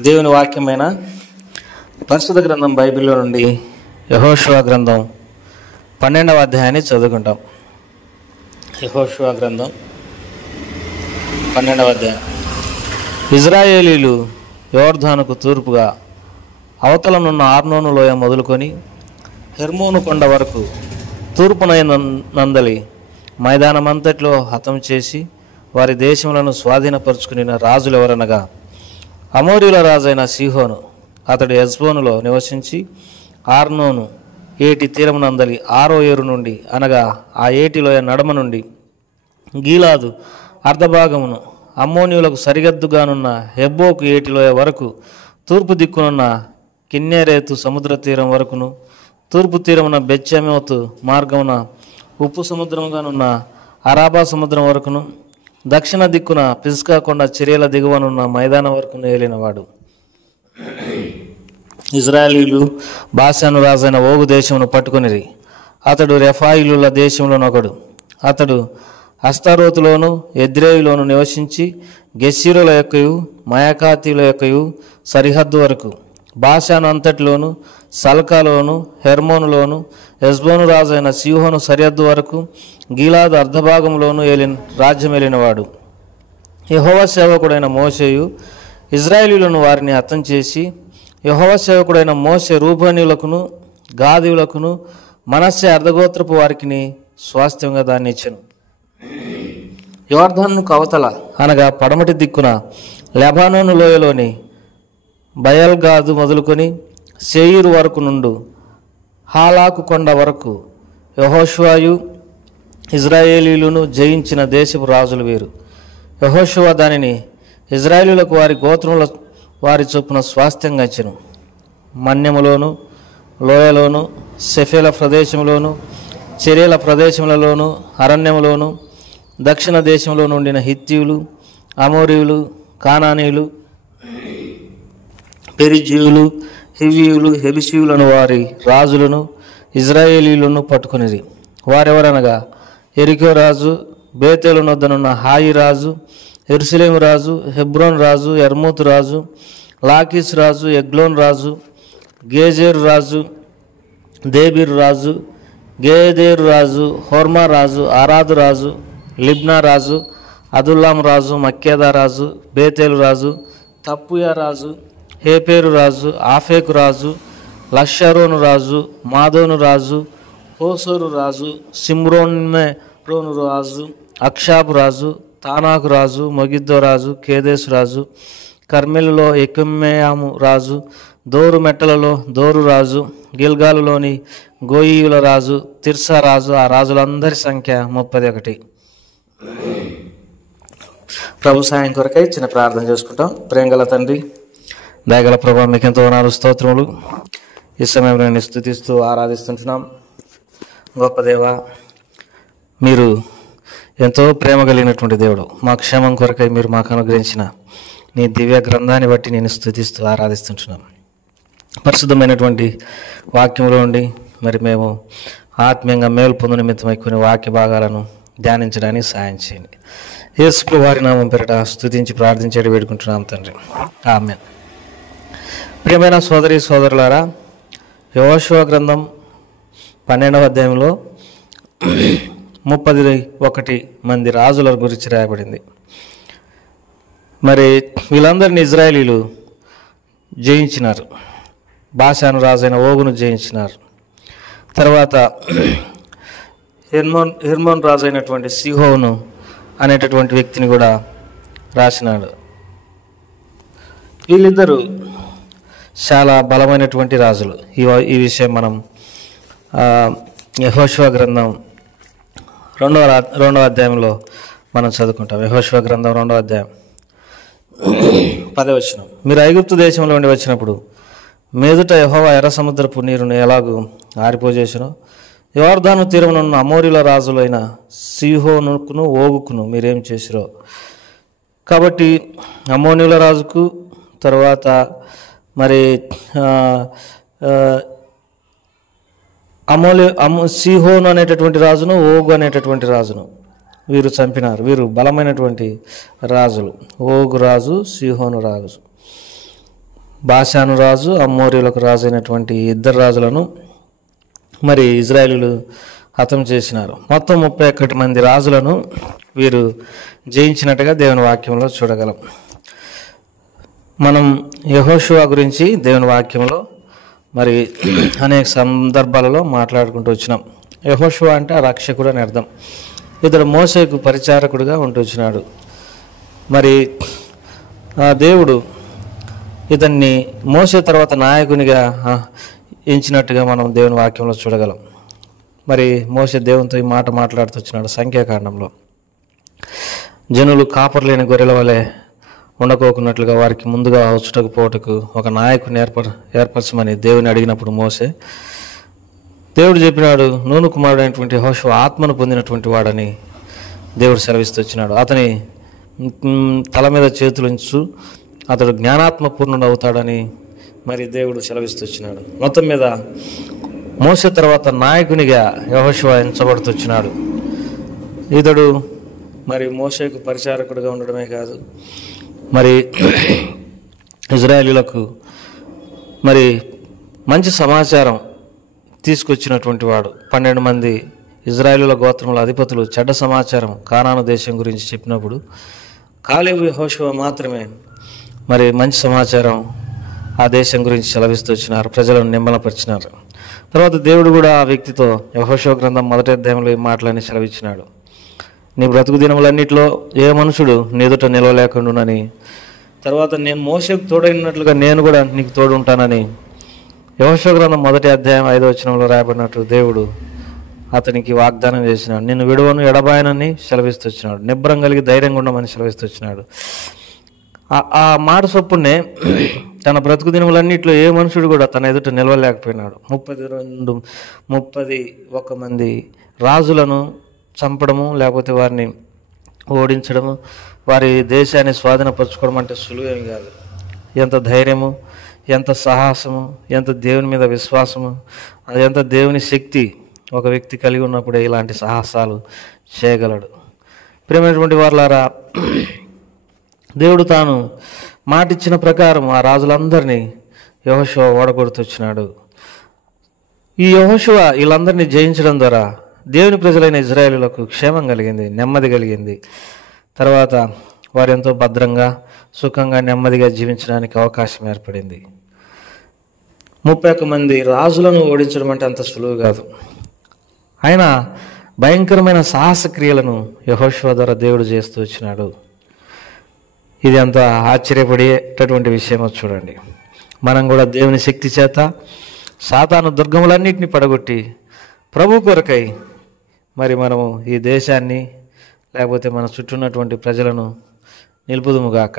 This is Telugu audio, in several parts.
దేవుని వాక్యమైన పరిశుద్ధ గ్రంథం బైబిల్లో నుండి యెహోషువ గ్రంథం 12వ అధ్యాయాన్ని చదువుకుంటాం. యెహోషువ గ్రంథం 12వ అధ్యాయం. ఇజ్రాయేలీలు యోర్దానుకు తూర్పుగా అవతలనున్న ఆర్నోను లోయ మొదలుకొని హెర్మోను కొండ వరకు తూర్పునైన నందలి మైదానమంతట్లో హతం చేసి వారి దేశములను స్వాధీనపరుచుకుని రాజులు ఎవరనగా అమోరీల రాజైన సీహోను. అతడు హెష్బోనులో నివసించి ఆర్నోను ఏటి తీరమునందలి ఆరో ఏరు నుండి అనగా ఆ ఏటిలోయ నడమ నుండి గీలాదు అర్ధభాగమును అమ్మోనీయులకు సరిహద్దుగానున్న హెబ్బోకు ఏటిలోయ వరకు తూర్పు దిక్కునున్న కిన్నెరేతు సముద్ర తీరం వరకును తూర్పు తీరమున బెత్షెమెతు మార్గమున ఉప్పు సముద్రముగానున్న అరాబా సముద్రం వరకును దక్షిణ దిక్కున పిస్కా కొండ చర్యల దిగువనున్న మైదానం వరకును ఏలినవాడు. ఇజ్రాయేలీలు బాషాను రాజైన ఓగు దేశమును పట్టుకొనిరి. అతడు రెఫాయిలుల దేశంలోనొకడు. అతడు అస్తారోతులోను ఎద్రేయులోను నివసించి గెస్సీరుల యొక్కయు మయకాతీల యొక్కయు సరిహద్దు వరకు బాషాను అంతటిలోను సల్కాలోను హెర్మోనులోను హెష్బోను రాజైన సీహోను సరిహద్దు వరకు గీలాదు అర్ధభాగంలోను రాజ్యం ఏలినవాడు. యెహోవా సేవకుడైన మోషేయు ఇజ్రాయేలీయులను వారిని హతం చేసి యెహోవా సేవకుడైన మోషే రూబేనీయులకును గాదీయులకును మనష్షే అర్ధగోత్రపు వారికి స్వాస్థ్యంగా దాన్ని ఇచ్చెను. యోర్దాను కవతల అనగా పడమటి దిక్కున లెబానోను లోయలోని బయల్గాదు మొదలుకొని శేయీరు వరకు నుండు హాలాకు కొండ వరకు యెహోషువయు ఇజ్రాయేలీయులను జయించిన దేశపు రాజులు వీరు. యెహోషువ దానిని ఇజ్రాయేలీయులకు వారి గోత్రముల వారి చొప్పున స్వాస్థ్యంగా ఇచ్చెను. మన్యములోను లోయలోను షెఫేల ప్రదేశంలోను చర్యల ప్రదేశములలోను అరణ్యములోను దక్షిణ దేశంలో నుండిన హిత్తీయులు అమోరీయులు కానానీయులు పెరిజీయులు హివ్వీయులు హెబిసీయులను వారి రాజులను ఇజ్రాయేలీయులను పట్టుకునిరి. వారెవరనగా ఎరికో రాజు, బేతేలు నొద్దనున్న హాయి రాజు, యెరూషలేము రాజు, హెబ్రోన్ రాజు, యర్మూతు రాజు, లాకీష్ రాజు, ఎగ్లోన్ రాజు, గేజేరు రాజు, దేబీరు రాజు, గేదేరు రాజు, హోర్మా రాజు, ఆరాదు రాజు, లిబ్నా రాజు, అదుల్లాం రాజు, మక్కేదా రాజు, బేతేలు రాజు, తప్పుయా రాజు, హేపేరు రాజు, ఆఫేకు రాజు, లషరోను రాజు, మాదోను రాజు, హోసోరు రాజు, సిమ్రోన్మెరోను రాజు, అక్షాబు రాజు, తానాకు రాజు, మొగిద్దో రాజు, కేదేశు రాజు, కర్మెలులో ఎకుమ్మెయాము రాజు, దోరు మెట్టలలో దోరు రాజు, గిల్గాలులోని గోయీయుల రాజు, తిర్సా రాజు. ఆ రాజులందరి సంఖ్య 31. ప్రభు సాయం కొరకై చిన్న ప్రార్థన చేసుకుంటాం. ప్రేమగల తండ్రి, దయగల ప్రభా, మీకు ఎంతో వందనాలు, స్తోత్రములు. ఈ సమయంలో నేను స్తుతిస్తూ ఆరాధిస్తుంటున్నాం. గొప్ప దేవ, మీరు ఎంతో ప్రేమ కలిగినటువంటి దేవుడు. మా క్షేమం కొరకై మీరు మాకు అనుగ్రహించిన నీ దివ్య గ్రంథాన్ని బట్టి నేను స్తుతిస్తూ ఆరాధిస్తుంటున్నాం. పరిశుద్ధమైనటువంటి వాక్యంలో ఉండి మరి మేము ఆత్మీయంగా మేలు పొందు నిమిత్తమై కొన్ని వాక్య భాగాలను ధ్యానించడానికి సాయం చేయండి. యేసు వారి నామం పేరిట స్తుతించి ప్రార్థించేది వేడుకుంటున్నాం తండ్రి, ఆమేన్. ప్రియమైన సోదరి సోదరులారా, యెహోషువ గ్రంథం 12వ అధ్యాయంలో 31 మంది రాజుల గురించి రాయబడింది. మరి వీళ్ళందరినీ ఇజ్రాయేలీలు జయించినారు. బాషాను రాజైన ఓగును జయించినారు. తర్వాత హెర్మోన్ రాజు అయినటువంటి సీహోను అనేటటువంటి వ్యక్తిని కూడా రాసినాడు. వీళ్ళిద్దరూ చాలా బలమైనటువంటి రాజులు. ఈ విషయం మనం యెహోషువ గ్రంథం 2వ అధ్యాయంలో మనం చదువుకుంటాం. యెహోషువ గ్రంథం 2వ అధ్యాయం 10వ వచనం. మీరు ఐగుప్తు దేశంలో నుండి వచ్చినప్పుడు మీదుట యెహోవా ఎర్ర సముద్రపు నీరును ఎలాగూ ఆరిపోజేసినో యోర్దాను తీరమునున్న అమోరీల రాజులైన సీహోనుకును ఓగుకును మీరేం చేసిరో. కాబట్టి అమోనీయుల రాజుకు తర్వాత మరి సీహోను అనేటటువంటి రాజును ఓగు అనేటటువంటి రాజును వీరు చంపినారు. వీరు బలమైనటువంటి రాజులు. ఓగు రాజు, సీహోను రాజు. బాషాను రాజు, అమ్మోరీలకు రాజు అయినటువంటి ఇద్దరు రాజులను మరి ఇజ్రాయేలీలు హతం చేసినారు. మొత్తం 31 మంది రాజులను వీరు జయించినట్టుగా దేవుని వాక్యంలో చూడగలం. మనం యెహోషువ గురించి దేవుని వాక్యంలో మరి అనేక సందర్భాలలో మాట్లాడుకుంటూ వచ్చినాం. యెహోషువ అంటే రక్షకుడు అని అర్థం. ఇతడు మోషేకు పరిచారకుడుగా ఉంటూ వచ్చినాడు. మరి దేవుడు ఇతన్ని మోషే తర్వాత నాయకునిగా ఎంచినట్టుగా మనం దేవుని వాక్యంలో చూడగలం. మరి మోషే దేవునితో ఈ మాట మాట్లాడుతూ వచ్చినాడు. సంఖ్యాకాండంలో జనులు కాపర్లేని గొర్రెల వలె ఉండకోకున్నట్లుగా వారికి ముందుగా వచ్చుటకు పోటకు ఒక నాయకుని ఏర్పరచమని దేవుని అడిగినప్పుడు మోషే దేవుడు చెప్పినాడు, నూను కుమారుడైనటువంటి యెహోషువ ఆత్మను పొందినటువంటి వాడని దేవుడు సెలవిస్తూ వచ్చినాడు. అతని తల మీద చేతులుంచు, అతడు జ్ఞానాత్మ పూర్ణుడు అవుతాడని మరి దేవుడు సెలవిస్తూ వచ్చినాడు. మొత్తం మీద మోషే తర్వాత నాయకునిగా యెహోషువ ఎంచబడుతూ వచ్చినాడు. ఇతడు మరి మోషేకు పరిచారకుడుగా ఉండడమే కాదు, మరి ఇజ్రాయేలీలకు మరి మంచి సమాచారం తీసుకొచ్చినటువంటి వాడు. 12 మంది ఇజ్రాయేలీల గోత్రముల అధిపతులు చెడ్డ సమాచారం కానాను దేశం గురించి చెప్పినప్పుడు కాలేబు యెహోషువ మాత్రమే మరి మంచి సమాచారం ఆ దేశం గురించి సెలవిస్తూ వచ్చినారు, ప్రజలను నిమ్మలపరిచినారు. తర్వాత దేవుడు కూడా ఆ వ్యక్తితో యెహోషువ గ్రంథం 1వ అధ్యాయంలో ఈ మాటలని సెలవిచ్చినాడు. నీ బ్రతుకు దినములన్నిటిలో ఏ మనుషుడు నీ ఎదుట నిలవలేకుండానని, తర్వాత నేను మోషేకు తోడైనట్లుగా నేను కూడా నీకు తోడు ఉంటానని యెహోషువ గ్రంథం 1వ అధ్యాయం 5వ వచనంలో రాయబడినట్టు దేవుడు అతనికి వాగ్దానం చేసినాడు. నిన్ను విడువను ఎడబాయనని సెలవిస్తూ వచ్చినాడు. నిబ్బరం కలిగి ధైర్యంగా ఉండమని సెలవిస్తూ వచ్చినాడు. ఆ మాట చొప్పునే తన బ్రతుకు దినములన్నింటిలో ఏ మనుషుడు కూడా తన ఎదుట నిలవలేకపోయినాడు. 31 మంది రాజులను చంపడము, లేకపోతే వారిని ఓడించడము, వారి దేశాన్ని స్వాధీనపరచుకోవడం అంటే సులువేమి కాదు. ఎంత ధైర్యము, ఎంత సాహసము, ఎంత దేవుని మీద విశ్వాసము, ఎంత దేవుని శక్తి ఒక వ్యక్తి కలిగి ఉన్నప్పుడే ఇలాంటి సాహసాలు చేయగలడు. ప్రియమైనటువంటి వారలారా, దేవుడు తాను మాటిచ్చిన ప్రకారం ఆ రాజులందరినీ యెహోషువ ఓడగొడుతొచ్చినాడు. ఈ యెహోషువ వీళ్ళందరినీ జయించడం ద్వారా దేవుని ప్రజలైన ఇజ్రాయేలులకు క్షేమం కలిగింది, నెమ్మది కలిగింది. తర్వాత వారు ఎంతో భద్రంగా, సుఖంగా, నెమ్మదిగా జీవించడానికి అవకాశం ఏర్పడింది. 31 మంది రాజులను ఓడించడం అంటే అంత సులువు కాదు. ఆయన భయంకరమైన సాహస క్రియలను యెహోషువ ద్వారా దేవుడు చేస్తూ వచ్చినాడు. ఇది అంత ఆశ్చర్యపడేటటువంటి విషయమో చూడండి. మనం కూడా దేవుని శక్తి చేత సాతాను దుర్గములన్నింటినీ పడగొట్టి ప్రభు కొరకై మరి మనము ఈ దేశాన్ని, లేకపోతే మన చుట్టూ ఉన్నటువంటి ప్రజలను నిలుపుదుముగాక.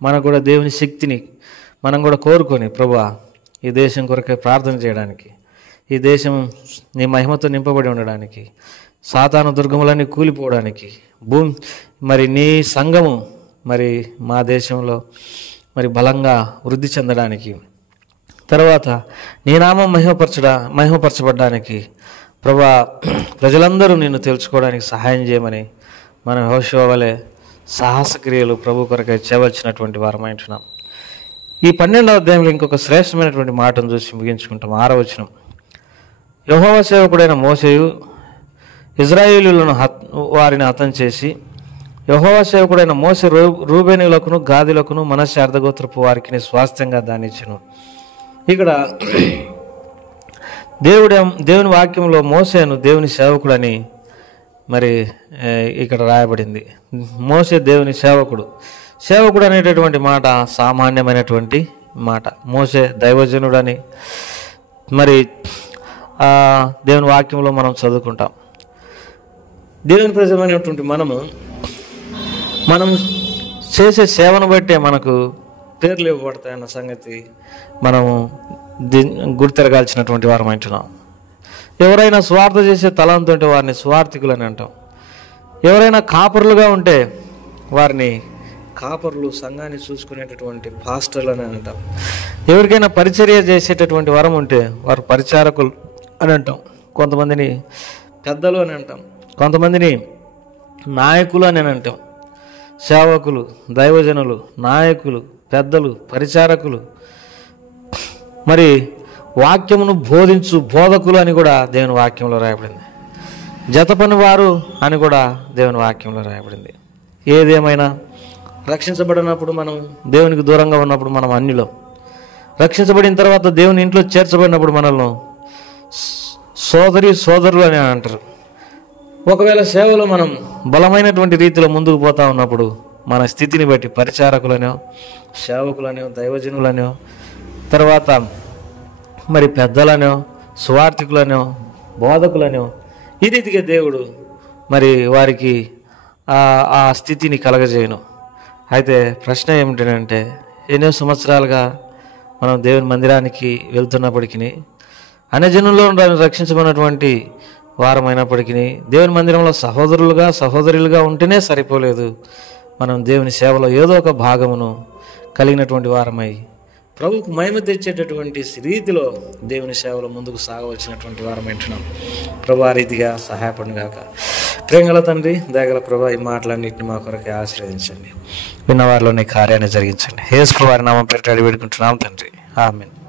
మనకు కూడా దేవుని శక్తిని మనం కూడా కోరుకొని, ప్రభువా ఈ దేశం కొరకై ప్రార్థన చేయడానికి, ఈ దేశం నీ మహిమతో నింపబడి ఉండడానికి, సాతాను దుర్గములన్నీ కూలిపోవడానికి, మరి నీ సంఘము మరి మా దేశంలో మరి బలంగా వృద్ధి చెందడానికి, తర్వాత నీ నామం మహిమపరచబడ్డానికి, ప్రభువా ప్రజలందరూ నిన్ను తెలుసుకోవడానికి సహాయం చేయమని మనం యెహోషువ వలె సాహస క్రియలు ప్రభు కొరకై చేయవలసినటువంటి వారమైంటున్నాం. ఈ 12వ అధ్యాయంలో ఇంకొక శ్రేష్టమైనటువంటి మాటను చూసి ముగించుకుంటాం. 6వ వచనం, యెహోవా సేవకుడైన మోషేయు ఇజ్రాయేలీయులను వారిని హతం చేసి, యెహోవా సేవకుడైన మోషే రూబేనీయులకును గాదీలకును మనష్షే అర్ధగోత్రపు వారికి స్వాస్థ్యంగా దాన్ని ఇచ్చెను. ఇక్కడ దేవుని వాక్యంలో మోషేను దేవుని సేవకుడని మరి ఇక్కడ రాయబడింది. మోషే దేవుని సేవకుడు అనేటటువంటి మాట సామాన్యమైనటువంటి మాట. మోషే దైవజనుడని మరి దేవుని వాక్యంలో మనం చదువుకుంటాం. దేవుని ప్రజమైనటువంటి మనం చేసే సేవను బట్టే మనకు పేర్లు ఇవ్వబడతాయన్న సంగతి మనము గుర్తెరగాల్సినటువంటి వారం అంటున్నాం. ఎవరైనా స్వార్థ చేసే తలంతో ఉంటే వారిని స్వార్థికులు అని అంటాం. ఎవరైనా కాపరులుగా ఉంటే వారిని కాపరులు, సంఘాన్ని చూసుకునేటటువంటి పాస్టర్లు అని అంటాం. ఎవరికైనా పరిచర్య చేసేటటువంటి వరం ఉంటే వారు పరిచారకులు అని అంటాం. కొంతమందిని పెద్దలు అని అంటాం, కొంతమందిని నాయకులు అని అంటాం. సేవకులు, దైవజనులు, నాయకులు, పెద్దలు, పరిచారకులు మరి వాక్యమును బోధించు బోధకులు అని కూడా దేవుని వాక్యంలో రాయబడింది. జతపని వారు అని కూడా దేవుని వాక్యంలో రాయబడింది. ఏదేమైనా రక్షించబడినప్పుడు మనం దేవునికి దూరంగా ఉన్నప్పుడు మనం అన్యులం. రక్షించబడిన తర్వాత దేవుని ఇంట్లో చేర్చబడినప్పుడు మనల్ని సోదరులు అని అంటారు. ఒకవేళ సేవలో మనం బలమైనటువంటి రీతిలో ముందుకు పోతా ఉన్నప్పుడు మన స్థితిని బట్టి పరిచారకులనో, సేవకులనో, దైవజనులనో, తర్వాత మరి పెద్దలనో, సువార్థికులనో, బోధకులనో ఈ రీతిగా దేవుడు మరి వారికి ఆ స్థితిని కలగజేయను. అయితే ప్రశ్న ఏమిటంటే, ఎన్నో సంవత్సరాలుగా మనం దేవుని మందిరానికి వెళ్తున్నప్పటికీ, అన్యజనుల్లో రక్షించబడినటువంటి వారమైనప్పటికీ దేవుని మందిరంలో సహోదరులుగా ఉంటేనే సరిపోలేదు. మనం దేవుని సేవలో ఏదో ఒక భాగమును కలిగినటువంటి వారమై ప్రభువుకు మహిమ తెచ్చేటటువంటి రీతిలో దేవుని సేవలో ముందుకు సాగవలసినటువంటి వారమంటున్నాం. ప్రభు ఆ రీతిగా సహాయపడిన గాక. ప్రేమగల తండ్రి, దయగల ప్రభు, ఈ మాటలన్నింటినీ మా కొరకు ఆశీర్వదించండి. విన్నవారిలోని కార్యాన్ని జరిగించండి. యేసు వారి నామం పేరిట అడిగి వేడుకుంటున్నాం తండ్రి. ఆమేన్.